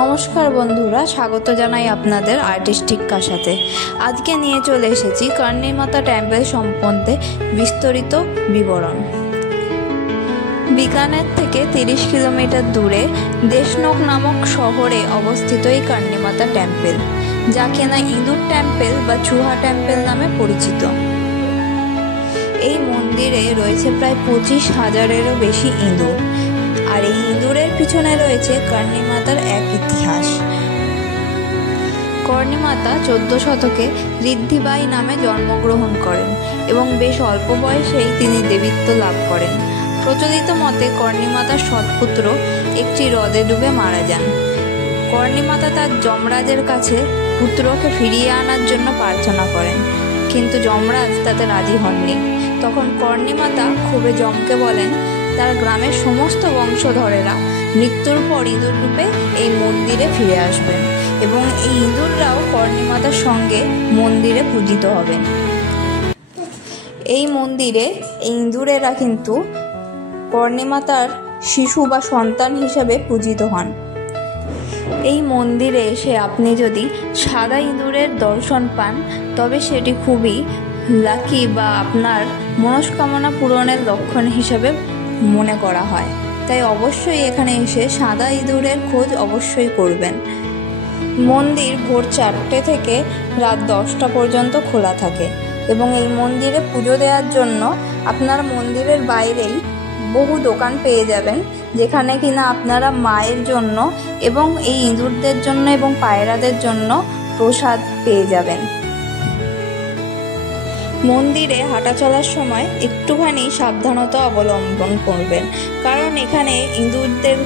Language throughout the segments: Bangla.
নমস্কার বন্ধুরা, স্বাগত জানাই আপনাদের আর্টিস্টিক কাশাতে। আজকে নিয়ে চলে এসেছি কর্ণীমাতা টেম্পল সম্বন্ধে বিস্তারিত বিবরণ। বিকানের থেকে 30 কিলোমিটার দূরে দেশনোক নামক শহরে অবস্থিত এই কর্ণীমাতা টেম্পল, যা কিনা ইঁদুর টেম্পল বা চুহা টেম্পল নামে পরিচিত। এই মন্দিরে রয়েছে প্রায় 25,000-এরও বেশি ইঁদুর, আর এই ইঁদুরের পিছনে রয়েছে কর্ণীমাতার এক ইতিহাস। কর্ণীমাতা 14 শতকে ঋদ্ধিবাই নামে জন্মগ্রহণ করেন এবং বেশ অল্প বয়সেই তিনি দেবীত্ব লাভ করেন। প্রচলিত মতে কর্ণীমাতার সৎপুত্র একটি হ্রদে ডুবে মারা যান। কর্ণীমাতা তার যমরাজের কাছে পুত্রকে ফিরিয়ে আনার জন্য প্রার্থনা করেন, কিন্তু যমরাজ তাতে রাজি হননি। তখন কর্ণীমাতা ক্ষোভে যমকে বলেন তার গ্রামের সমস্ত বংশধরেরা মৃত্যুর পর ইঁদুর রূপে এই মন্দিরে ফিরে আসবেন এবং এই ইঁদুররাও কর্ণীমাতার সঙ্গে মন্দিরে পূজিত হবেন। এই মন্দিরে এই ইঁদুরেরা কিন্তু কর্ণীমাতার শিশু বা সন্তান হিসেবে পূজিত হন। এই মন্দিরে এসে আপনি যদি সাদা ইঁদুরের দর্শন পান, তবে সেটি খুবই লাকি বা আপনার মনস্কামনা পূরণের লক্ষণ হিসেবে মনে করা হয়। তাই অবশ্যই এখানে এসে সাদা ইঁদুরের খোঁজ অবশ্যই করবেন। মন্দির ভোর 4টে থেকে রাত 10টা পর্যন্ত খোলা থাকে এবং এই মন্দিরে পুজো দেওয়ার জন্য আপনারা মন্দিরের বাইরেই বহু দোকান পেয়ে যাবেন, যেখানে কিনা আপনারা মায়ের জন্য এবং এই ইঁদুরদের জন্য এবং পায়রাদের জন্য প্রসাদ পেয়ে যাবেন। মন্দিরে হাঁটা চলার সময় একটুখানি সাবধানতা অবলম্বন করবেন, কারণ এখানে ইঁদুরদের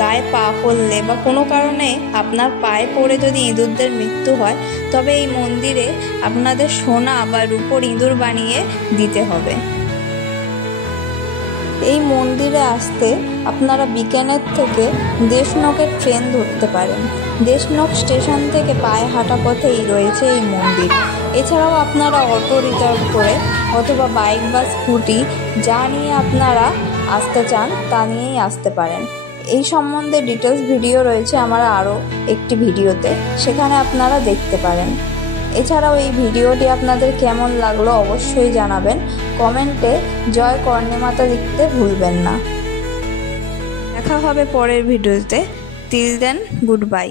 গায়ে পা পড়লে বা কোনো কারণে আপনার পায়ে পড়ে যদি ইঁদুরদের মৃত্যু হয়, তবে এই মন্দিরে আপনাদের সোনা বা রূপোর ইঁদুর বানিয়ে দিতে হবে। এই মন্দিরে আসতে আপনারা বিকানের থেকে দেশনোকের ট্রেন ধরতে পারেন। দেশনোক স্টেশন থেকে পায়ে হাঁটা পথেই রয়েছে এই মন্দির। এছাড়াও আপনারা অটো রিজার্ভ করে অথবা বাইক বা স্কুটি যা নিয়ে আপনারা আসতে চান তা নিয়েই আসতে পারেন। এই সম্বন্ধে ডিটেলস ভিডিও রয়েছে আমার আরও একটি ভিডিওতে, সেখানে আপনারা দেখতে পারেন। এছাড়াও এই ভিডিওটি আপনাদের কেমন লাগলো অবশ্যই জানাবেন। কমেন্টে জয় কর্ণীমাতা লিখতে ভুলবেন না। দেখা হবে পরের ভিডিওতে। Till then, good bye.